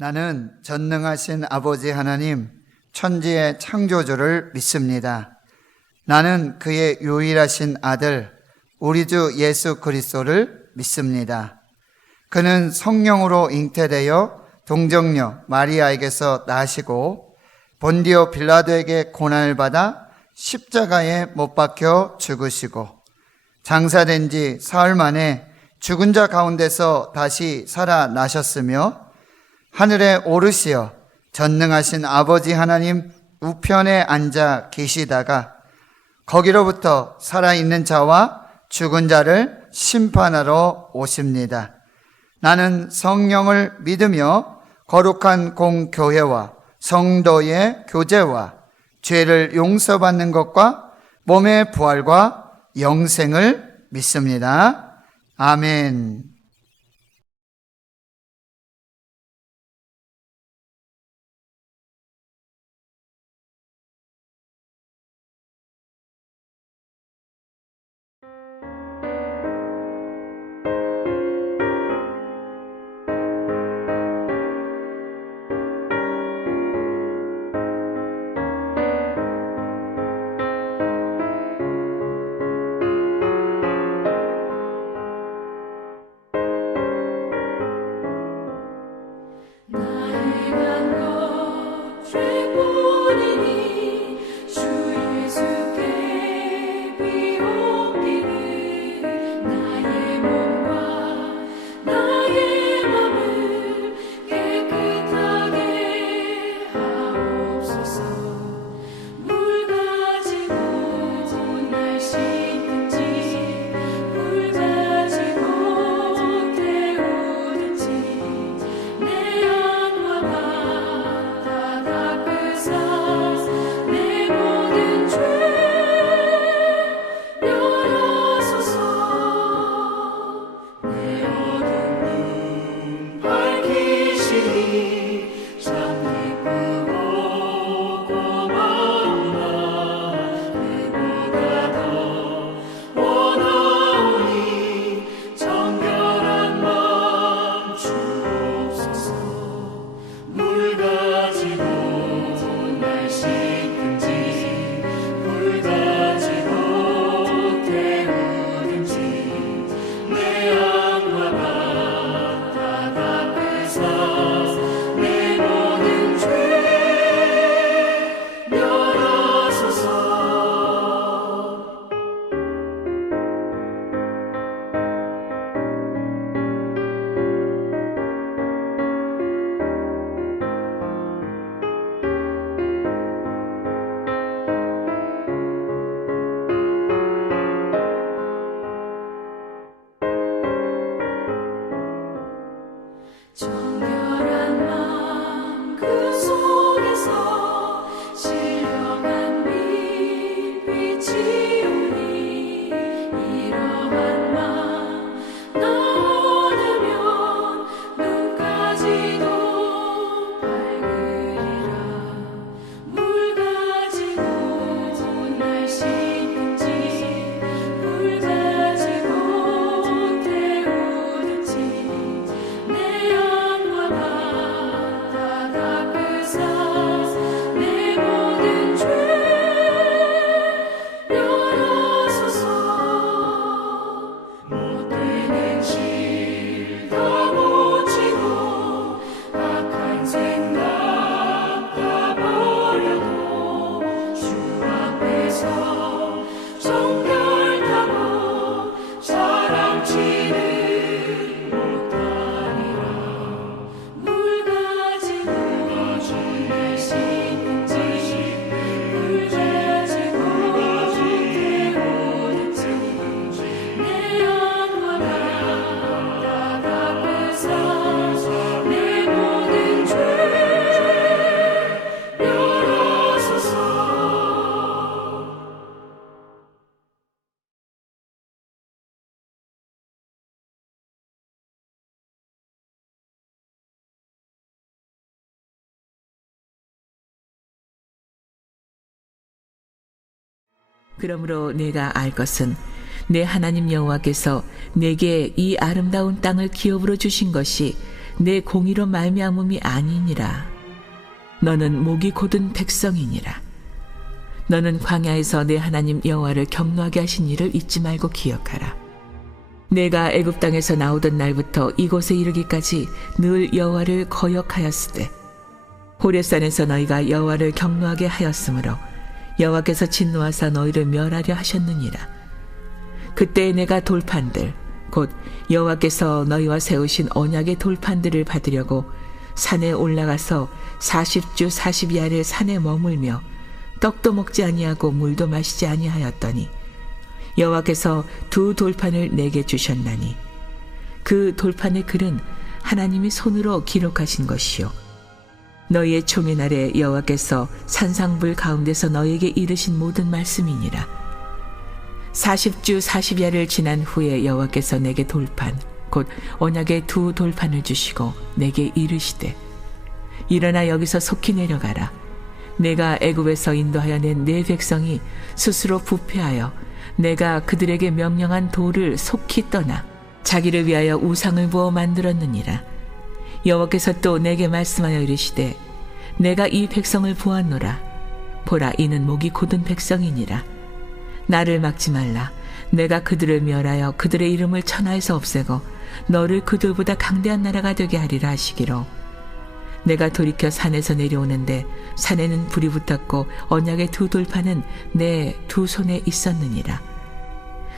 나는 전능하신 아버지 하나님, 천지의 창조주를 믿습니다. 나는 그의 유일하신 아들, 우리 주 예수 그리스도를 믿습니다. 그는 성령으로 잉태되어 동정녀 마리아에게서 나시고 본디오 빌라도에게 고난을 받아 십자가에 못 박혀 죽으시고 장사된 지 사흘 만에 죽은 자 가운데서 다시 살아나셨으며 하늘에 오르시어 전능하신 아버지 하나님 우편에 앉아 계시다가 거기로부터 살아있는 자와 죽은 자를 심판하러 오십니다. 나는 성령을 믿으며 거룩한 공교회와 성도의 교제와 죄를 용서받는 것과 몸의 부활과 영생을 믿습니다. 아멘. 그러므로 내가 알 것은 내 하나님 여호와께서 내게 이 아름다운 땅을 기업으로 주신 것이 내 공의로 말미암음이 아니니라. 너는 목이 곧은 백성이니라. 너는 광야에서 내 하나님 여호와를 경노하게 하신 일을 잊지 말고 기억하라. 내가 애굽 땅에서 나오던 날부터 이곳에 이르기까지 늘 여호와를 거역하였으되 호렙산에서 너희가 여호와를 경노하게 하였으므로 여호와께서 진노하사 너희를 멸하려 하셨느니라. 그때 내가 돌판들 곧 여호와께서 너희와 세우신 언약의 돌판들을 받으려고 산에 올라가서 40주 40야를 산에 머물며 떡도 먹지 아니하고 물도 마시지 아니하였더니 여호와께서 두 돌판을 내게 주셨나니 그 돌판의 글은 하나님이 손으로 기록하신 것이요 너희의 총의 날에 여호와께서 산상불 가운데서 너희에게 이르신 모든 말씀이니라. 40주 40야를 지난 후에 여호와께서 내게 돌판 곧 언약의 두 돌판을 주시고 내게 이르시되 일어나 여기서 속히 내려가라. 내가 애굽에서 인도하여 낸 내 백성이 스스로 부패하여 내가 그들에게 명령한 도를 속히 떠나 자기를 위하여 우상을 부어 만들었느니라. 여호와께서 또 내게 말씀하여 이르시되 내가 이 백성을 보았노라. 보라, 이는 목이 곧은 백성이니라. 나를 막지 말라. 내가 그들을 멸하여 그들의 이름을 천하에서 없애고 너를 그들보다 강대한 나라가 되게 하리라 하시기로 내가 돌이켜 산에서 내려오는데 산에는 불이 붙었고 언약의 두 돌판은 내 두 손에 있었느니라.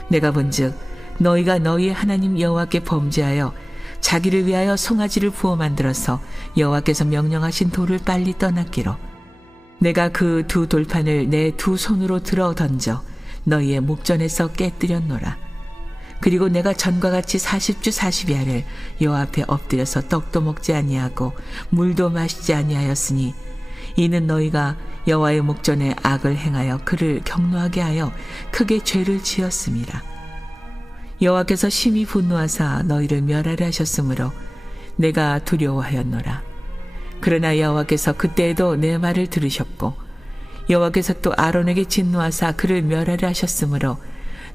내가 본즉 너희가 너희의 하나님 여호와께 범죄하여 자기를 위하여 송아지를 부어 만들어서 여호와께서 명령하신 돌을 빨리 떠났기로 내가 그 두 돌판을 내 두 손으로 들어 던져 너희의 목전에서 깨뜨렸노라. 그리고 내가 전과 같이 40주 40야를 여호와 앞에 엎드려서 떡도 먹지 아니하고 물도 마시지 아니하였으니 이는 너희가 여호와의 목전에 악을 행하여 그를 경노하게 하여 크게 죄를 지었음이라. 여호와께서 심히 분노하사 너희를 멸하려 하셨으므로 내가 두려워하였노라. 그러나 여호와께서 그때에도 내 말을 들으셨고 여호와께서 또 아론에게 진노하사 그를 멸하려 하셨으므로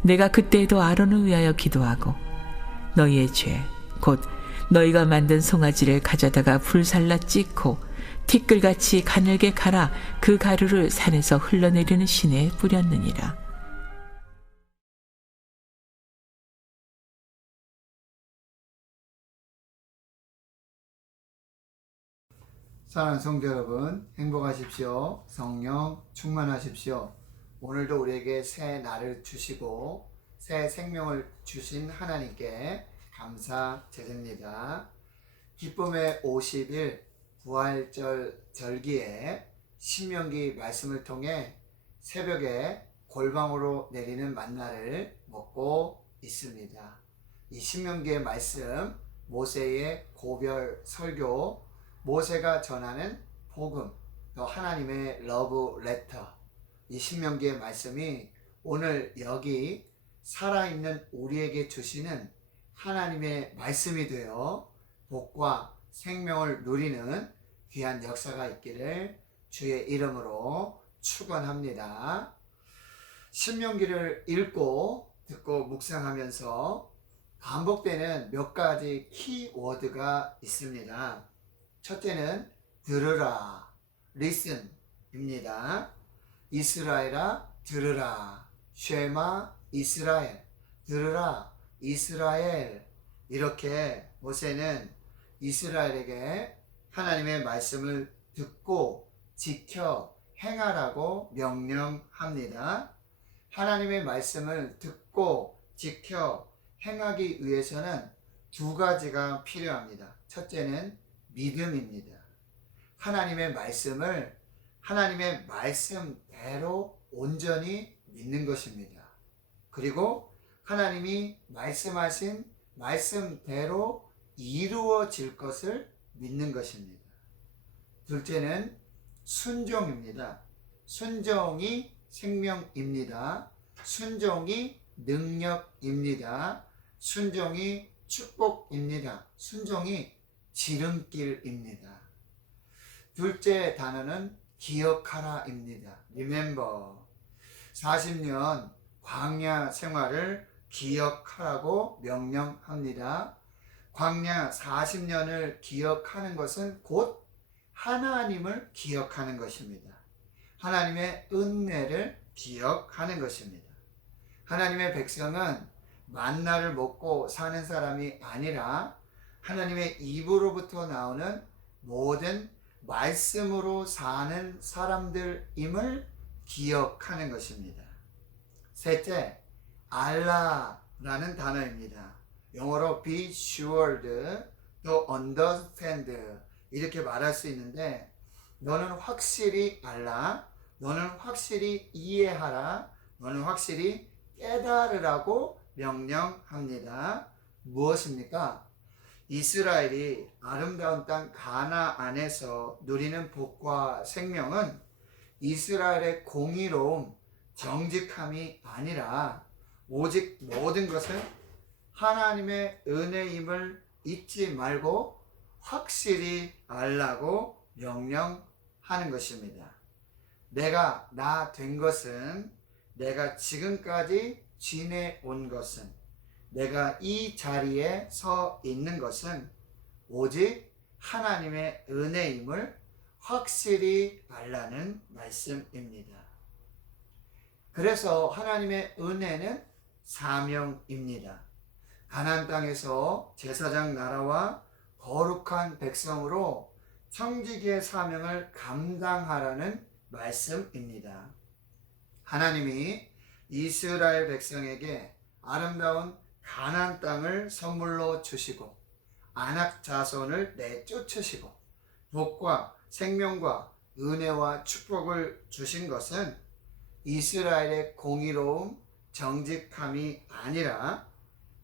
내가 그때에도 아론을 위하여 기도하고 너희의 죄 곧 너희가 만든 송아지를 가져다가 불살라 찢고 티끌같이 가늘게 갈아 그 가루를 산에서 흘러내리는 시내에 뿌렸느니라. 사랑하는 성도 여러분, 행복하십시오. 성령 충만하십시오. 오늘도 우리에게 새 날을 주시고 새 생명을 주신 하나님께 감사드립니다. 기쁨의 50일 부활절 절기에 신명기 말씀을 통해 새벽에 골방으로 내리는 만나를 먹고 있습니다. 이 신명기의 말씀, 모세의 고별 설교, 모세가 전하는 복음, 또 하나님의 러브 레터, 이 신명기의 말씀이 오늘 여기 살아있는 우리에게 주시는 하나님의 말씀이 되어 복과 생명을 누리는 귀한 역사가 있기를 주의 이름으로 축원합니다. 신명기를 읽고 듣고 묵상하면서 반복되는 몇 가지 키워드가 있습니다. 첫째는 들으라, listen입니다. 이스라엘아 들으라, 쉐마 이스라엘, 들으라 이스라엘. 이렇게 모세는 이스라엘에게 하나님의 말씀을 듣고 지켜 행하라고 명령합니다. 하나님의 말씀을 듣고 지켜 행하기 위해서는 두 가지가 필요합니다. 첫째는 믿음입니다. 하나님의 말씀을 하나님의 말씀대로 온전히 믿는 것입니다. 그리고 하나님이 말씀하신 말씀대로 이루어질 것을 믿는 것입니다. 둘째는 순종입니다. 순종이 생명입니다. 순종이 능력입니다. 순종이 축복입니다. 순종이 지름길입니다. 둘째 단어는 기억하라입니다. Remember. 40년 광야 생활을 기억하라고 명령합니다. 광야 40년을 기억하는 것은 곧 하나님을 기억하는 것입니다. 하나님의 은혜를 기억하는 것입니다. 하나님의 백성은 만나를 먹고 사는 사람이 아니라 하나님의 입으로부터 나오는 모든 말씀으로 사는 사람들임을 기억하는 것입니다. 셋째, 알라라는 단어입니다. 영어로 be assured, 또 understand 이렇게 말할 수 있는데, 너는 확실히 알라, 너는 확실히 이해하라, 너는 확실히 깨달으라고 명령합니다. 무엇입니까? 이스라엘이 아름다운 땅 가나안에서 누리는 복과 생명은 이스라엘의 공의로움, 정직함이 아니라 오직 모든 것은 하나님의 은혜임을 잊지 말고 확실히 알라고 명령하는 것입니다. 내가 나 된 것은, 내가 지금까지 지내온 것은, 내가 이 자리에 서 있는 것은 오직 하나님의 은혜임을 확실히 알라는 말씀입니다. 그래서 하나님의 은혜는 사명입니다. 가나안 땅에서 제사장 나라와 거룩한 백성으로 청지기의 사명을 감당하라는 말씀입니다. 하나님이 이스라엘 백성에게 아름다운 가나안 땅을 선물로 주시고 안악 자손을 내쫓으시고 복과 생명과 은혜와 축복을 주신 것은 이스라엘의 공의로움, 정직함이 아니라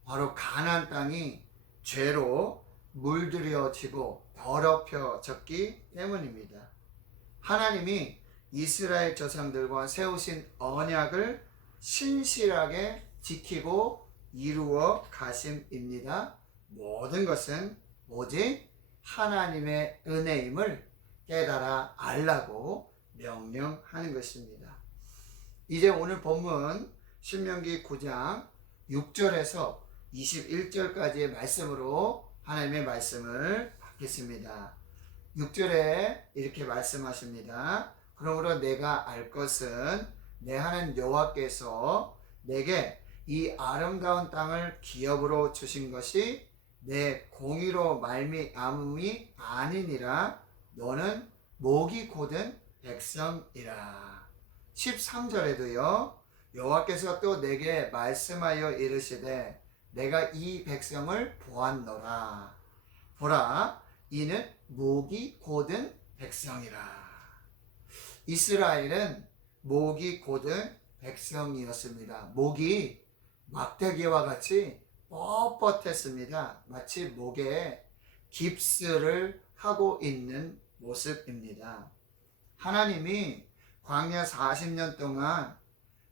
바로 가나안 땅이 죄로 물들여지고 더럽혀졌기 때문입니다. 하나님이 이스라엘 조상들과 세우신 언약을 신실하게 지키고 이루어 가심입니다. 모든 것은 오직 하나님의 은혜임을 깨달아 알라고 명령하는 것입니다. 이제 오늘 본문 신명기 9장 6절에서 21절까지의 말씀으로 하나님의 말씀을 받겠습니다. 6절에 이렇게 말씀하십니다. 그러므로 내가 알 것은 내 하나님 여호와께서 내게 이 아름다운 땅을 기업으로 주신 것이 내 공의로 말미암음이 아니니라. 너는 목이 곧은 백성이라. 13절에도요. 여호와께서 또 내게 말씀하여 이르시되 내가 이 백성을 보았노라. 보라, 이는 목이 곧은 백성이라. 이스라엘은 목이 곧은 백성이었습니다. 목이 막대기와 같이 뻣뻣했습니다. 마치 목에 깁스를 하고 있는 모습입니다. 하나님이 광야 40년 동안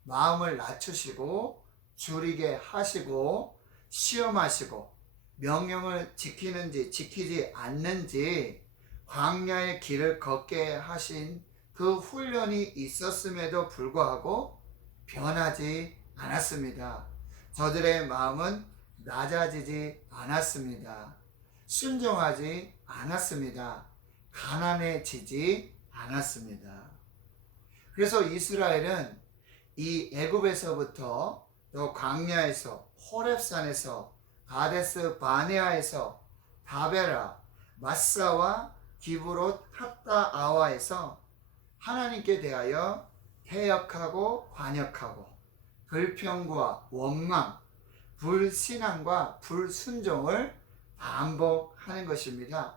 마음을 낮추시고 줄이게 하시고 시험하시고 명령을 지키는지 지키지 않는지 광야의 길을 걷게 하신 그 훈련이 있었음에도 불구하고 변하지 않았습니다. 저들의 마음은 낮아지지 않았습니다. 순종하지 않았습니다. 가난해지지 않았습니다. 그래서 이스라엘은 이 애굽에서부터 또 광야에서 호렙산에서 가데스 바네아에서 다베라 마사와 기브롯 핫다아와에서 하나님께 대하여 태역하고 관역하고 불평과 원망, 불신앙과 불순종을 반복하는 것입니다.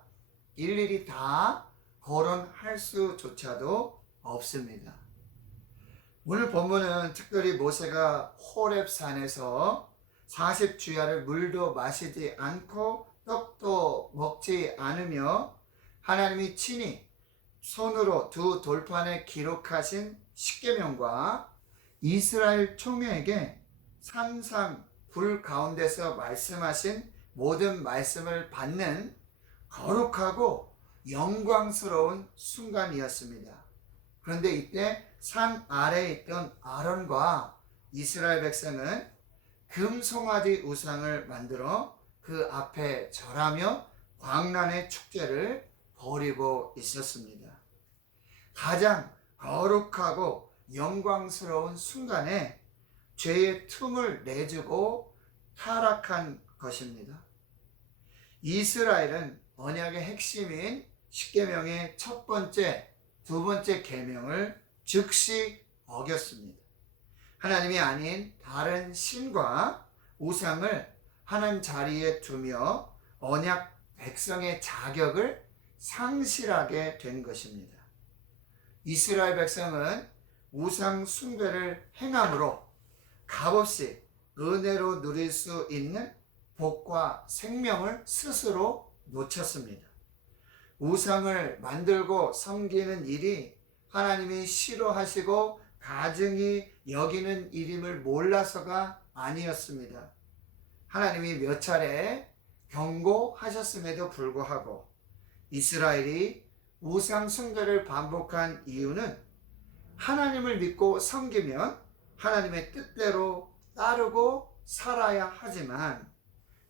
일일이 다 거론할 수조차도 없습니다. 오늘 본문은 특별히 모세가 호렙산에서 40주야를 물도 마시지 않고 떡도 먹지 않으며 하나님이 친히 손으로 두 돌판에 기록하신 십계명과 이스라엘 총회에게 산상 불 가운데서 말씀하신 모든 말씀을 받는 거룩하고 영광스러운 순간이었습니다. 그런데 이때 산 아래에 있던 아론과 이스라엘 백성은 금송아지 우상을 만들어 그 앞에 절하며 광란의 축제를 벌이고 있었습니다. 가장 거룩하고 영광스러운 순간에 죄의 틈을 내주고 타락한 것입니다. 이스라엘은 언약의 핵심인 십계명의 첫 번째, 두 번째 계명을 즉시 어겼습니다. 하나님이 아닌 다른 신과 우상을 하나님 자리에 두며 언약 백성의 자격을 상실하게 된 것입니다. 이스라엘 백성은 우상 숭배를 행함으로 값없이 은혜로 누릴 수 있는 복과 생명을 스스로 놓쳤습니다. 우상을 만들고 섬기는 일이 하나님이 싫어하시고 가증히 여기는 일임을 몰라서가 아니었습니다. 하나님이 몇 차례 경고하셨음에도 불구하고 이스라엘이 우상 숭배를 반복한 이유는 하나님을 믿고 섬기면 하나님의 뜻대로 따르고 살아야 하지만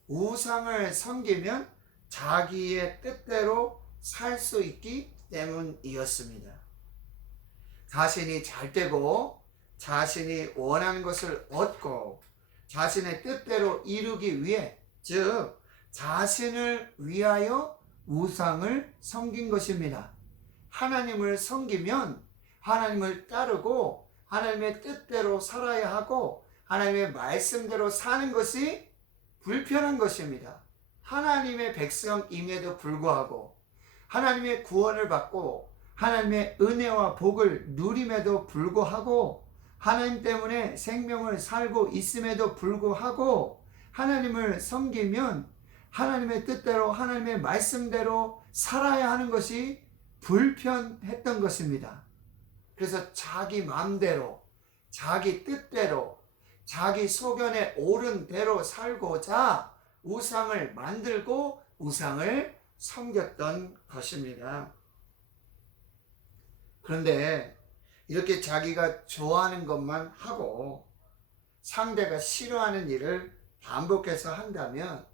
우상을 섬기면 자기의 뜻대로 살 수 있기 때문이었습니다. 자신이 잘되고 자신이 원하는 것을 얻고 자신의 뜻대로 이루기 위해, 즉 자신을 위하여 우상을 섬긴 것입니다. 하나님을 섬기면 하나님을 따르고 하나님의 뜻대로 살아야 하고 하나님의 말씀대로 사는 것이 불편한 것입니다. 하나님의 백성임에도 불구하고 하나님의 구원을 받고 하나님의 은혜와 복을 누림에도 불구하고 하나님 때문에 생명을 살고 있음에도 불구하고 하나님을 섬기면 하나님의 뜻대로 하나님의 말씀대로 살아야 하는 것이 불편했던 것입니다. 그래서 자기 마음대로 자기 뜻대로 자기 소견에 옳은 대로 살고자 우상을 만들고 우상을 섬겼던 것입니다. 그런데 이렇게 자기가 좋아하는 것만 하고 상대가 싫어하는 일을 반복해서 한다면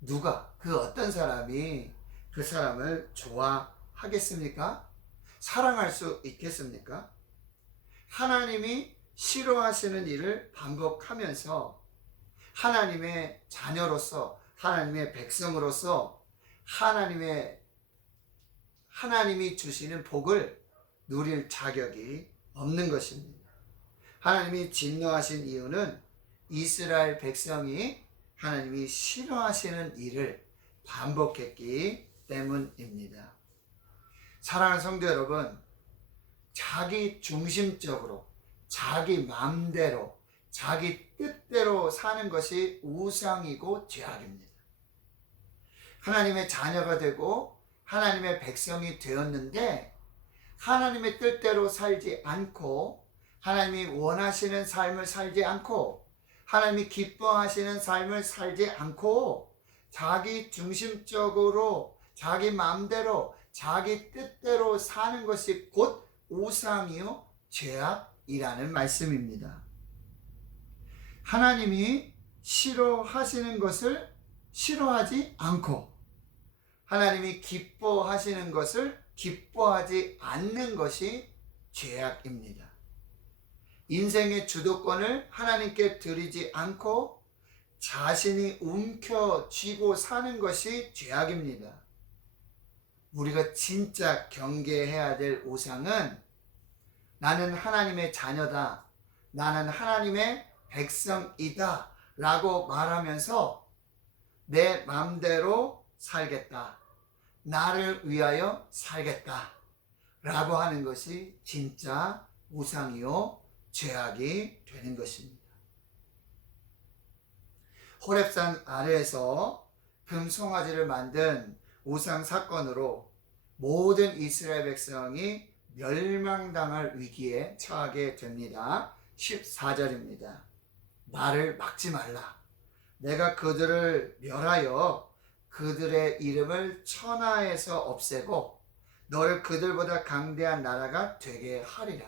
누가, 그 어떤 사람이 그 사람을 좋아하겠습니까? 사랑할 수 있겠습니까? 하나님이 싫어하시는 일을 반복하면서 하나님의 자녀로서 하나님의 백성으로서 하나님이 주시는 복을 누릴 자격이 없는 것입니다. 하나님이 진노하신 이유는 이스라엘 백성이 하나님이 싫어하시는 일을 반복했기 때문입니다. 사랑하는 성도 여러분, 자기 중심적으로 자기 마음대로 자기 뜻대로 사는 것이 우상이고 죄악입니다. 하나님의 자녀가 되고 하나님의 백성이 되었는데 하나님의 뜻대로 살지 않고 하나님이 원하시는 삶을 살지 않고 하나님이 기뻐하시는 삶을 살지 않고 자기 중심적으로 자기 마음대로 자기 뜻대로 사는 것이 곧 우상이요 죄악이라는 말씀입니다. 하나님이 싫어하시는 것을 싫어하지 않고 하나님이 기뻐하시는 것을 기뻐하지 않는 것이 죄악입니다. 인생의 주도권을 하나님께 드리지 않고 자신이 움켜쥐고 사는 것이 죄악입니다. 우리가 진짜 경계해야 될 우상은 나는 하나님의 자녀다, 나는 하나님의 백성이다 라고 말하면서 내 마음대로 살겠다, 나를 위하여 살겠다 라고 하는 것이 진짜 우상이요 죄악이 되는 것입니다. 호렙산 아래에서 금송아지를 만든 우상 사건으로 모든 이스라엘 백성이 멸망당할 위기에 처하게 됩니다. 14절입니다. 나를 막지 말라. 내가 그들을 멸하여 그들의 이름을 천하에서 없애고 너를 그들보다 강대한 나라가 되게 하리라.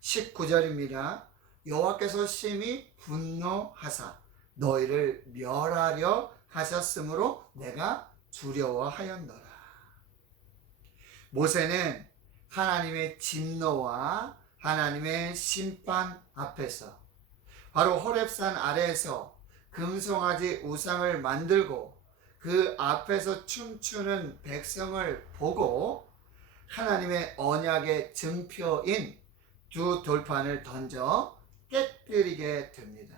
19절입니다. 여호와께서 심히 분노하사 너희를 멸하려 하셨으므로 내가 두려워하였노라. 모세는 하나님의 진노와 하나님의 심판 앞에서 바로 호렙산 아래에서 금송아지 우상을 만들고 그 앞에서 춤추는 백성을 보고 하나님의 언약의 증표인 두 돌판을 던져 깨뜨리게 됩니다.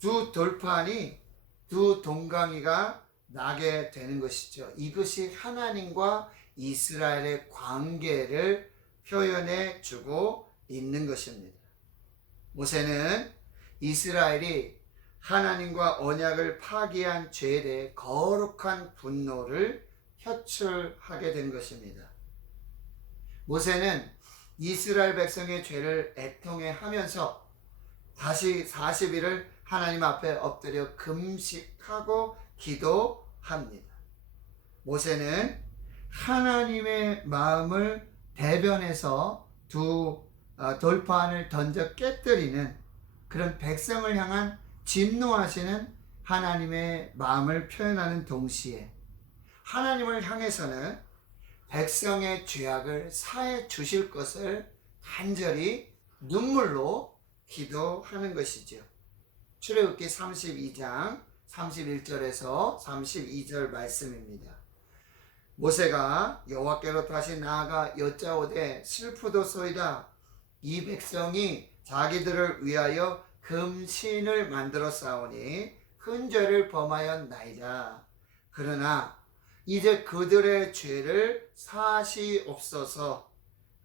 두 돌판이 두 동강이가 나게 되는 것이죠. 이것이 하나님과 이스라엘의 관계를 표현해 주고 있는 것입니다. 모세는 이스라엘이 하나님과 언약을 파기한 죄에 대해 거룩한 분노를 표출하게 된 것입니다. 모세는 이스라엘 백성의 죄를 애통해 하면서 다시 40일을 하나님 앞에 엎드려 금식하고 기도합니다. 모세는 하나님의 마음을 대변해서 두 돌판을 던져 깨뜨리는 그런 백성을 향한 진노하시는 하나님의 마음을 표현하는 동시에 하나님을 향해서는 백성의 죄악을 사해 주실 것을 간절히 눈물로 기도하는 것이죠. 출애굽기 32장 31절에서 32절 말씀입니다. 모세가 여호와께로 다시 나아가 여짜오되 슬프도소이다. 이 백성이 자기들을 위하여 금신을 만들어 싸우니 큰 죄를 범하였나이다. 그러나 이제 그들의 죄를 사시옵소서.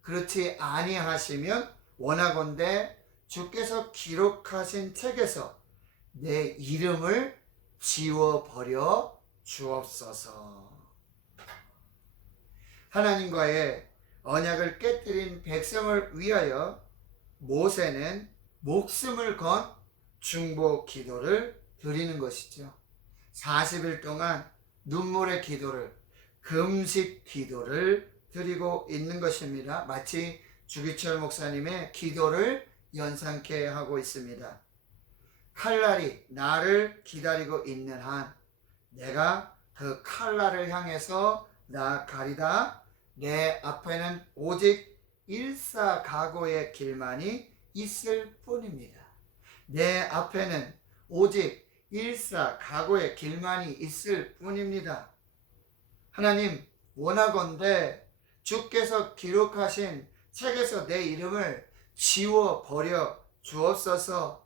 그렇지 아니하시면 원하건대 주께서 기록하신 책에서 내 이름을 지워버려 주옵소서. 하나님과의 언약을 깨뜨린 백성을 위하여 모세는 목숨을 건 중보 기도를 드리는 것이죠. 40일 동안 눈물의 기도를, 금식 기도를 드리고 있는 것입니다. 마치 주기철 목사님의 기도를 연상케 하고 있습니다. 칼날이 나를 기다리고 있는 한 내가 그 칼날을 향해서 나아가리다. 내 앞에는 오직 일사각오의 길만이 있을 뿐입니다. 내 앞에는 오직 일사각오의 길만이 있을 뿐입니다. 하나님, 원하건대 주께서 기록하신 책에서 내 이름을 지워버려 주옵소서.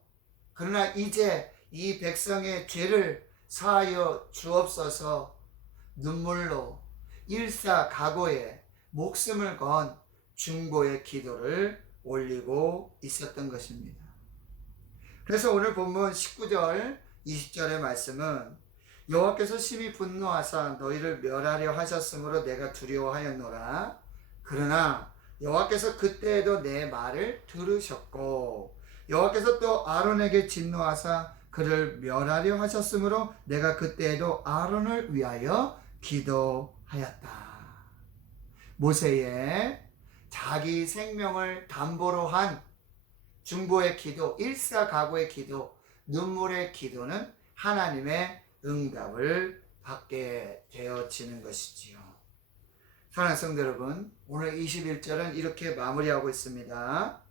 그러나 이제 이 백성의 죄를 사하여 주옵소서. 눈물로 일사각오에 목숨을 건 중보의 기도를 올리고 있었던 것입니다. 그래서 오늘 본문 19절 20절의 말씀은 여호와께서 심히 분노하사 너희를 멸하려 하셨으므로 내가 두려워하였노라. 그러나 여호와께서 그때에도 내 말을 들으셨고 여호와께서 또 아론에게 진노하사 그를 멸하려 하셨으므로 내가 그때에도 아론을 위하여 기도하였다. 모세의 자기 생명을 담보로 한 중보의 기도, 일사각오의 기도, 눈물의 기도는 하나님의 응답을 받게 되어지는 것이지요. 사랑하는 성도 여러분, 오늘 21절은 이렇게 마무리하고 있습니다.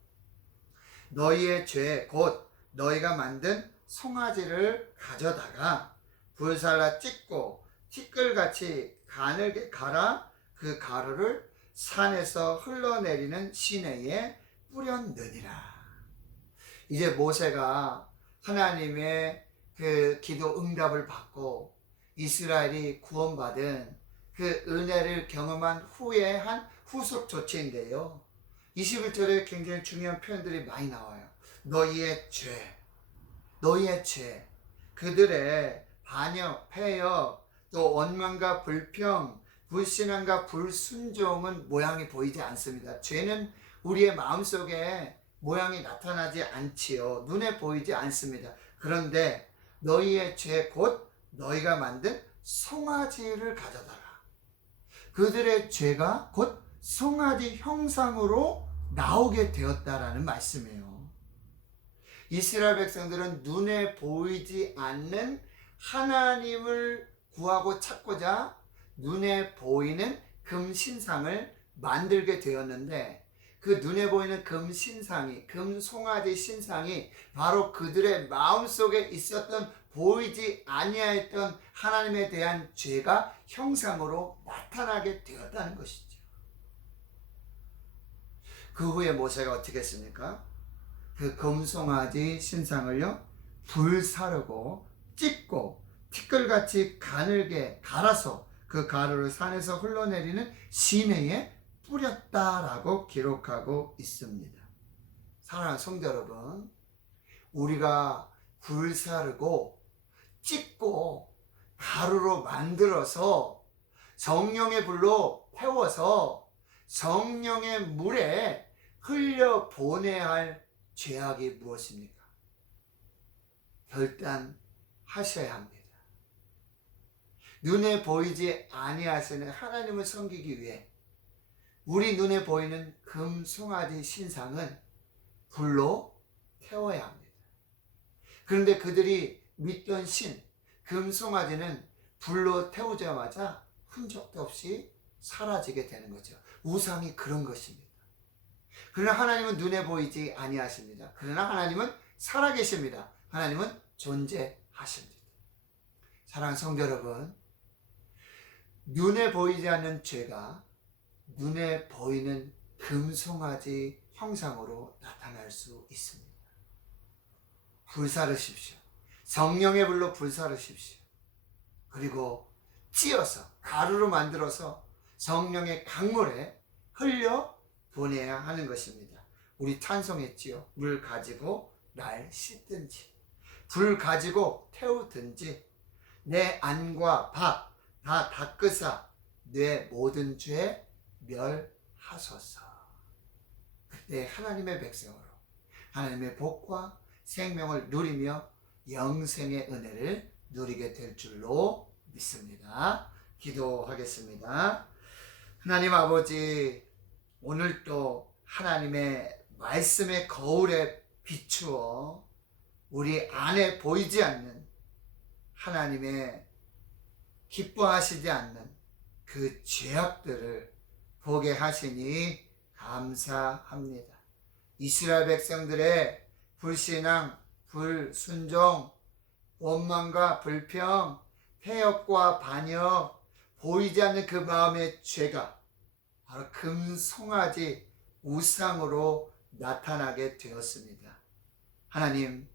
너희의 죄 곧 너희가 만든 송아지를 가져다가 불살라 찢고 티끌같이 가늘게 갈아 그 가루를 산에서 흘러내리는 시내에 뿌렸느니라. 이제 모세가 하나님의 그 기도 응답을 받고 이스라엘이 구원받은 그 은혜를 경험한 후에 한 후속 조치인데요. 21절에 굉장히 중요한 표현들이 많이 나와요. 너희의 죄, 너희의 죄, 그들의 반역, 폐역, 또 원망과 불평, 불신앙과 불순종은 모양이 보이지 않습니다. 죄는 우리의 마음속에 모양이 나타나지 않지요. 눈에 보이지 않습니다. 그런데 너희의 죄 곧 너희가 만든 송아지를 가져다라. 그들의 죄가 곧 송아지 형상으로 나오게 되었다라는 말씀이에요. 이스라엘 백성들은 눈에 보이지 않는 하나님을 구하고 찾고자 눈에 보이는 금 신상을 만들게 되었는데, 그 눈에 보이는 금 신상이, 금 송아지 신상이 바로 그들의 마음속에 있었던 보이지 아니하였던 하나님에 대한 죄가 형상으로 나타나게 되었다는 것이죠. 그 후에 모세가 어떻게 했습니까? 그 금송아지 신상을요, 불사르고 찢고 티끌같이 가늘게 갈아서 그 가루를 산에서 흘러내리는 시내에 뿌렸다라고 기록하고 있습니다. 사랑하는 성도 여러분, 우리가 불사르고 찢고 가루로 만들어서 성령의 불로 태워서 성령의 물에 흘려보내야 할 죄악이 무엇입니까? 결단하셔야 합니다. 눈에 보이지 아니하시는 하나님을 섬기기 위해 우리 눈에 보이는 금송아지 신상은 불로 태워야 합니다. 그런데 그들이 믿던 신, 금송아지는 불로 태우자마자 흔적도 없이 사라지게 되는 거죠. 우상이 그런 것입니다. 그러나 하나님은 눈에 보이지 아니하십니다. 그러나 하나님은 살아계십니다. 하나님은 존재하십니다. 사랑하는 성도 여러분, 눈에 보이지 않는 죄가 눈에 보이는 금송아지 형상으로 나타날 수 있습니다. 불사르십시오. 성령의 불로 불사르십시오. 그리고 찧어서 가루로 만들어서 성령의 강물에 흘려 보내야 하는 것입니다. 우리 찬송했지요. 물 가지고 날 씻든지, 불 가지고 태우든지, 내 안과 밥 다 닦으사 내 모든 죄 멸하소서. 그때 하나님의 백성으로 하나님의 복과 생명을 누리며 영생의 은혜를 누리게 될 줄로 믿습니다. 기도하겠습니다. 하나님 아버지, 오늘도 하나님의 말씀의 거울에 비추어 우리 안에 보이지 않는 하나님의 기뻐하시지 않는 그 죄악들을 보게 하시니 감사합니다. 이스라엘 백성들의 불신앙, 불순종, 원망과 불평, 태역과 반역, 보이지 않는 그 마음의 죄가 바로 금송아지 우상으로 나타나게 되었습니다. 하나님,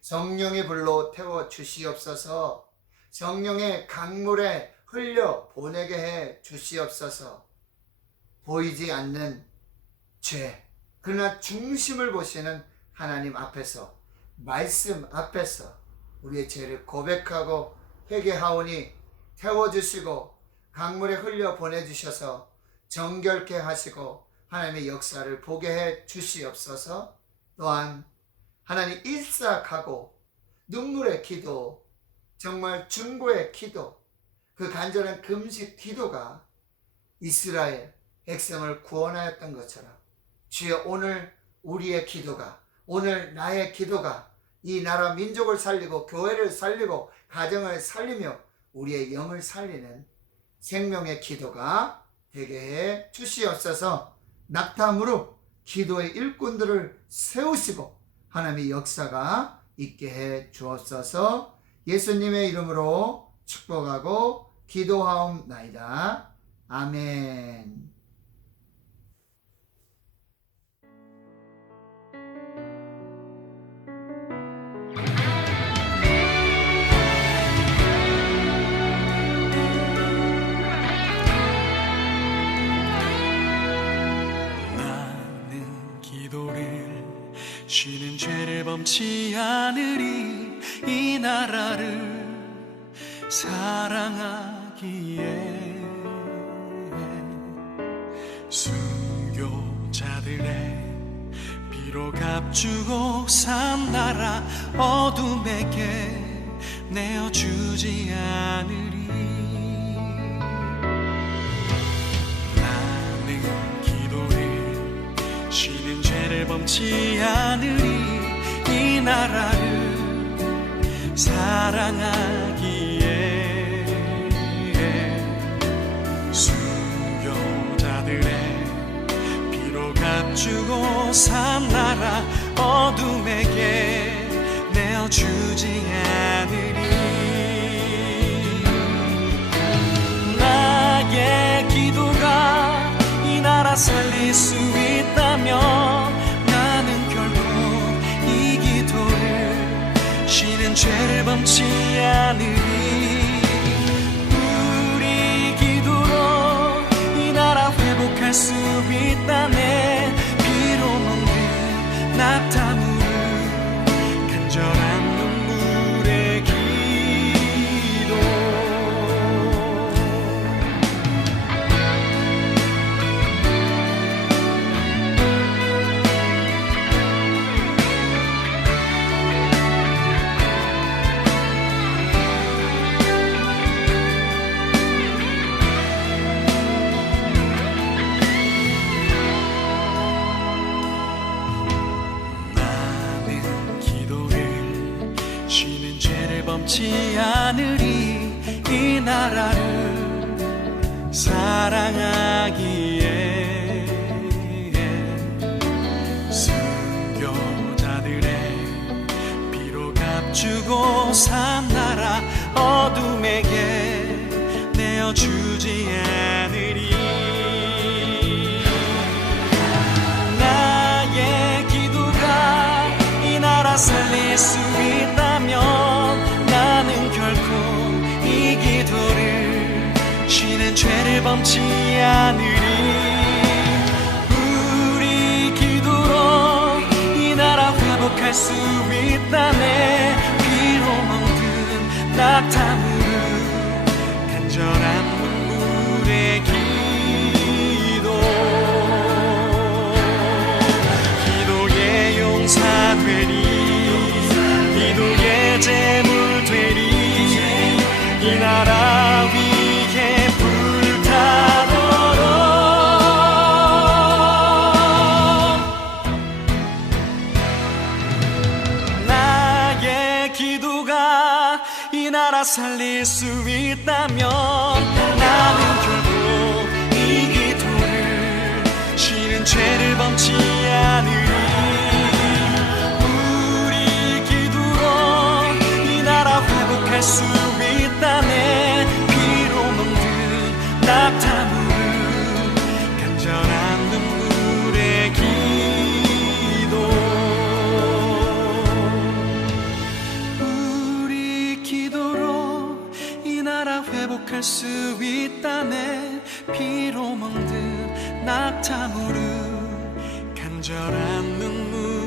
성령의 불로 태워 주시옵소서. 성령의 강물에 흘려 보내게 해 주시옵소서. 보이지 않는 죄, 그러나 중심을 보시는 하나님 앞에서, 말씀 앞에서 우리의 죄를 고백하고 회개하오니 태워주시고 강물에 흘려 보내주셔서 정결케 하시고 하나님의 역사를 보게 해 주시옵소서. 또한 하나님 일사가고 눈물의 기도, 정말 중보의 기도, 그 간절한 금식 기도가 이스라엘 백성을 구원하였던 것처럼 주여, 오늘 우리의 기도가, 오늘 나의 기도가 이 나라 민족을 살리고 교회를 살리고 가정을 살리며 우리의 영을 살리는 생명의 기도가 되게 해 주시옵소서. 낙담으로 기도의 일꾼들을 세우시고 하나님의 역사가 있게 해 주옵소서. 예수님의 이름으로 축복하고 기도하옵나이다. 아멘. 나는 기도를 쉬는 죄를 범치 않으리. 이 나라를 사랑하기에 순교자들의 피로 값주고 산 나라 어둠에게 내어주지 않으리. 나는 기도를 쉬는 죄를 범치 않으리. 이 이 나라를 사랑하기에 순교자들의 피로 값주고 산 나라 어둠에게 내어주지 않으리. 나의 기도가 이 나라 살릴 수 있다면 나는 결코 이 기도를 쉬는 죄를 범치 않으리. 우리 기도로 이 나라 회복할 수 있다네. 피로 먹는 낙타무르 간절한 눈물의 기도. 범치 않으리. 이 나라를 사랑하기에 순교자들의 피로 값주고 산 나라 어둠에게 내어주지 않으리. 나의 기도가 이 나라 살릴 수 있다면 나는 결코 이 기도를 쉬는 죄를 범치 않으리. 우리 기도로 이 나라 회복할 수 있다네. 피로 멍든 낙타무르 간절한 눈물의 기도. 기도의 용사되리. 기도의 제물 되리. 이 나라 위에 불타도록 나의 기도가 이 나라 살릴 수 있다면 나는 결코 이 기도를 쉬는 죄를 범치 않으리. 회복할 수 있다네. 피로 먹는 낙타무르 간절한 눈물의 기도. 우리 기도로 이 나라 회복할 수 있다네. 피로 먹는 낙타무르 간절한 눈물